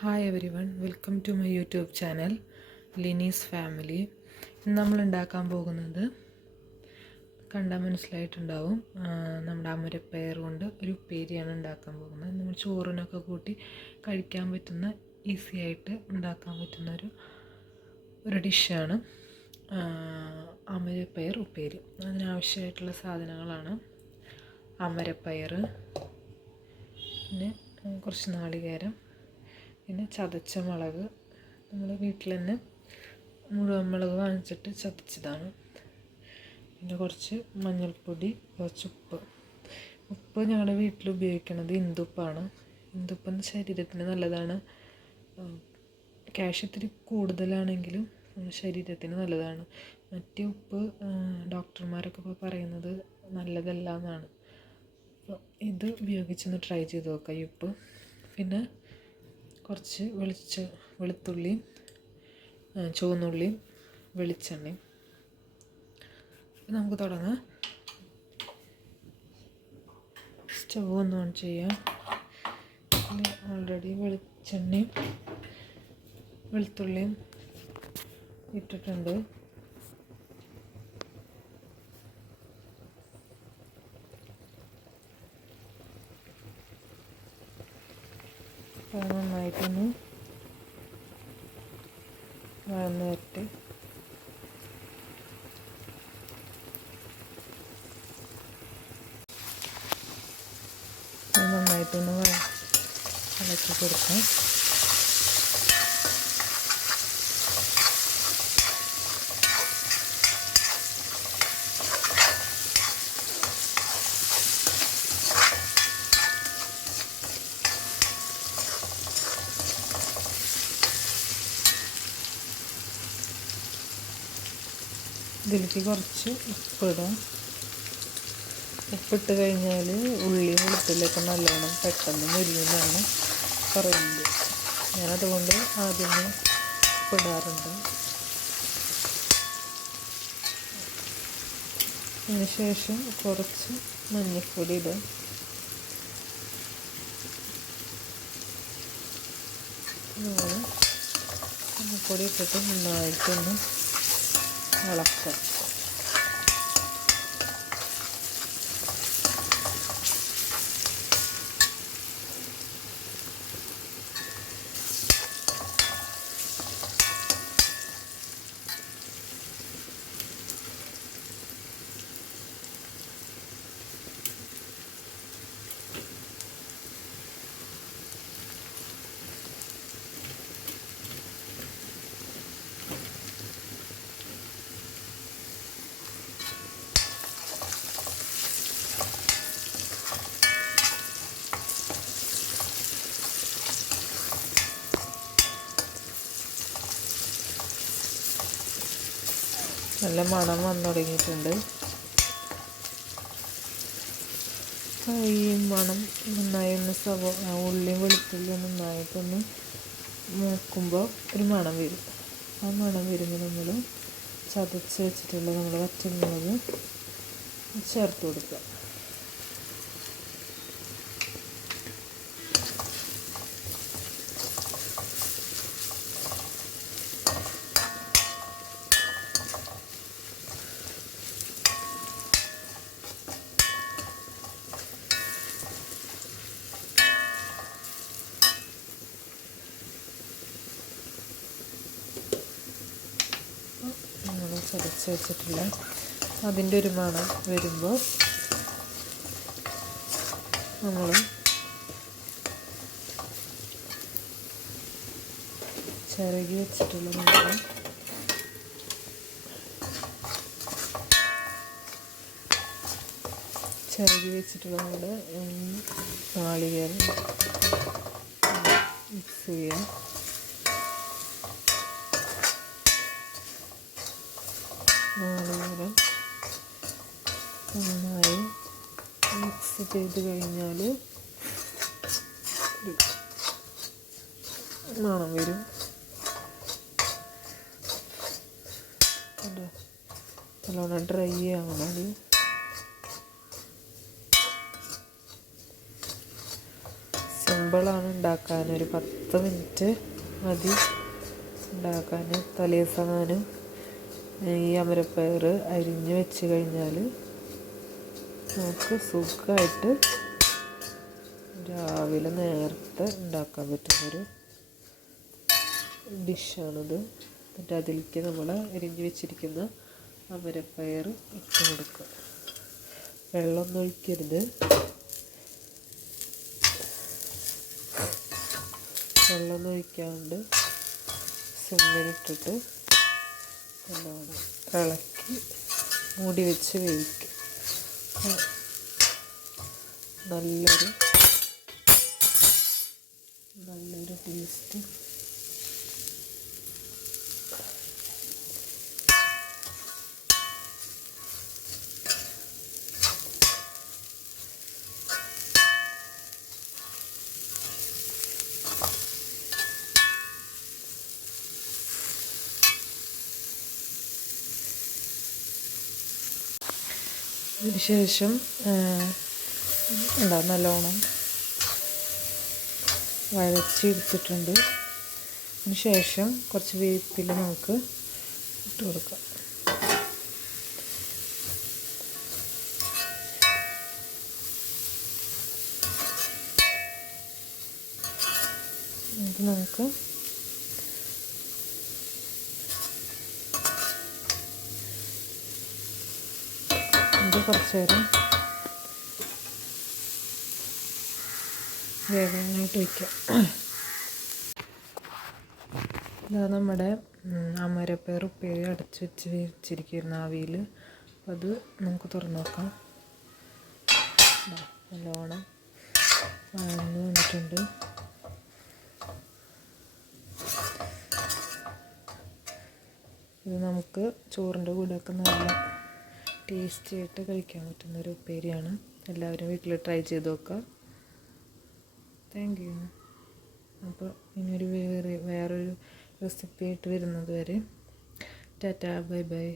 Hi everyone, welcome to my YouTube channel Lini's family. ഇന്ന് നമ്മൾ ഉണ്ടാക്കാൻ പോകുന്നത് കണ്ടാൽ മനസ്സിലായിട്ടുണ്ടാവും, നമ്മുടെ അമരപ്പയർ കൊണ്ട് ഒരു ഉപ്പേരിയാണ് ഉണ്ടാക്കാൻ പോകുന്നത്. നമ്മൾ ചോറിനൊക്കെ കൂട്ടി കഴിക്കാൻ പറ്റുന്ന, ഈസി ആയിട്ട് ഉണ്ടാക്കാൻ പറ്റുന്ന ഒരു ഡിഷാണ് അമരപ്പയർ ഉപ്പേരി. അതിനാവശ്യമായിട്ടുള്ള സാധനങ്ങളാണ് അമരപ്പയർ, പിന്നെ കുറച്ച് നാളികേരം, പിന്നെ ചതച്ച മുളക്. നമ്മൾ വീട്ടിൽ തന്നെ മുഴുവൻ മുളക് വാങ്ങിച്ചിട്ട് ചതച്ചതാണ്. പിന്നെ കുറച്ച് മഞ്ഞൾപ്പൊടി, കുറച്ച് ഉപ്പ് ഞങ്ങളുടെ വീട്ടിൽ ഉപയോഗിക്കുന്നത് ഇന്ദുപ്പാണ്. ഇന്ദുപ്പ് ശരീരത്തിന് നല്ലതാണ്. ക്യാഷ് ഇത്തിരി കൂടുതലാണെങ്കിലും ശരീരത്തിന് നല്ലതാണ്. മറ്റേ ഉപ്പ് ഡോക്ടർമാരൊക്കെ ഇപ്പോൾ പറയുന്നത് നല്ലതല്ല എന്നാണ്. അപ്പോൾ ഇത് ഉപയോഗിച്ചൊന്ന് ട്രൈ ചെയ്ത് നോക്കാം ഈ ഉപ്പ്. പിന്നെ കുറച്ച് വെളുത്തുള്ളിയും ചുവന്നുള്ളിയും വെളിച്ചെണ്ണയും. നമുക്ക് തുടങ്ങാം. സ്റ്റവ് ഒന്ന് ഓൺ ചെയ്യാം. ഓൾറെഡി വെളിച്ചെണ്ണയും വെളുത്തുള്ളിയും ഇട്ടിട്ടുണ്ട്. നന്നായിട്ടൊന്ന് വഴന്ന് വരട്ടെ. നന്നായിട്ടൊന്ന് ഇളക്കി കൊടുക്കാം. ഇതിലേക്ക് കുറച്ച് ഉപ്പിടാം. ഉപ്പിട്ട് കഴിഞ്ഞാൽ ഉള്ളിയും വെളുത്തുള്ളിയൊക്കെ നല്ലോണം പെട്ടെന്ന് മുരിയുമെന്നാണ് പറയുന്നത്. ഞാനതുകൊണ്ട് ആദ്യമേ ഉപ്പിടാറുണ്ട്. അതിന് ശേഷം കുറച്ച് മഞ്ഞൾപ്പൊടി ഇടാം. മഞ്ഞൾപ്പൊടി ഇട്ടിട്ട് നന്നായിട്ടൊന്ന് ഇളക്കാം. നല്ല മണം വന്നു തുടങ്ങിയിട്ടുണ്ട്. ഈ മണം നന്നായി ഒന്ന് ഉള്ളിയും വെളുത്തുള്ളിയും നന്നായിട്ടൊന്ന് മൂക്കുമ്പോൾ ഒരു മണം വരും. ആ മണം വരുമ്പോൾ നമ്മൾ ചതച്ച് വെച്ചിട്ടുള്ള നമ്മുടെ വറ്റൽമുളക് ചേർത്ത് കൊടുക്കുക. ചതച്ച് വെച്ചിട്ടില്ല അതിൻ്റെ ഒരു മണം വരുമ്പോൾ നമ്മൾ ചിരകി വെച്ചിട്ടുള്ള നമ്മുടെ നാളികേരം മിക്സ് ചെയ്യാം. നാളികേരം നന്നായി മിക്സ് ചെയ്ത് കഴിഞ്ഞാൽ മണം വരും. നല്ലോണം ഡ്രൈ ആവണം. സിമ്പിളാണ് ഉണ്ടാക്കാൻ. ഒരു 10 മിനിറ്റ് മതി ഉണ്ടാക്കാൻ. തലേദിവസം ഈ അമരപ്പയർ അരിഞ്ഞ് വെച്ച് കഴിഞ്ഞാൽ നമുക്ക് സുഖമായിട്ട് രാവിലെ നേരത്തെ ഉണ്ടാക്കാൻ പറ്റുന്നൊരു ഡിഷാണിത്. എന്നിട്ട് അതിലേക്ക് നമ്മൾ അരിഞ്ഞ് വെച്ചിരിക്കുന്ന അമരപ്പയർ ഇട്ട് കൊടുക്കുക. വെള്ളമൊന്നും ഒഴിക്കരുത്. വെള്ളമൊന്നും ഒഴിക്കാണ്ട് സിമ്മിലിട്ടിട്ട് നല്ലോണം ഇളക്കി മൂടി വെച്ച് വേവിക്കുക. നല്ലൊരു ടേസ്റ്റ്. അതിന് ശേഷം നല്ലോണം വഴച്ചെടുത്തിട്ടുണ്ട്. അതിന് ശേഷം കുറച്ച് വേപ്പില നമുക്ക് ഇട്ട് കൊടുക്കാം. ഇത് നമുക്ക് കുറച്ച് നേരം വേഗമായിട്ട് വയ്ക്കാം. ഇതാ നമ്മുടെ അമരപ്പയർ ഉപ്പേരി അടച്ച് വെച്ചിരിക്കുന്ന ആവിയിൽ. അത് നമുക്ക് തുറന്ന് നോക്കാം. നല്ലോണം വഴന്ന് വന്നിട്ടുണ്ട്. ഇത് നമുക്ക് ചോറിൻ്റെ കൂടെയൊക്കെ നല്ല ടേസ്റ്റി ആയിട്ട് കഴിക്കാൻ പറ്റുന്നൊരു ഉപ്പേരിയാണ്. എല്ലാവരും വീട്ടിൽ ട്രൈ ചെയ്ത് നോക്കുക. Thank you. അപ്പോൾ ഇനിയൊരു വേറൊരു റെസിപ്പി ആയിട്ട് വരുന്നത് വരെ ടാറ്റാ, ബൈ ബൈ.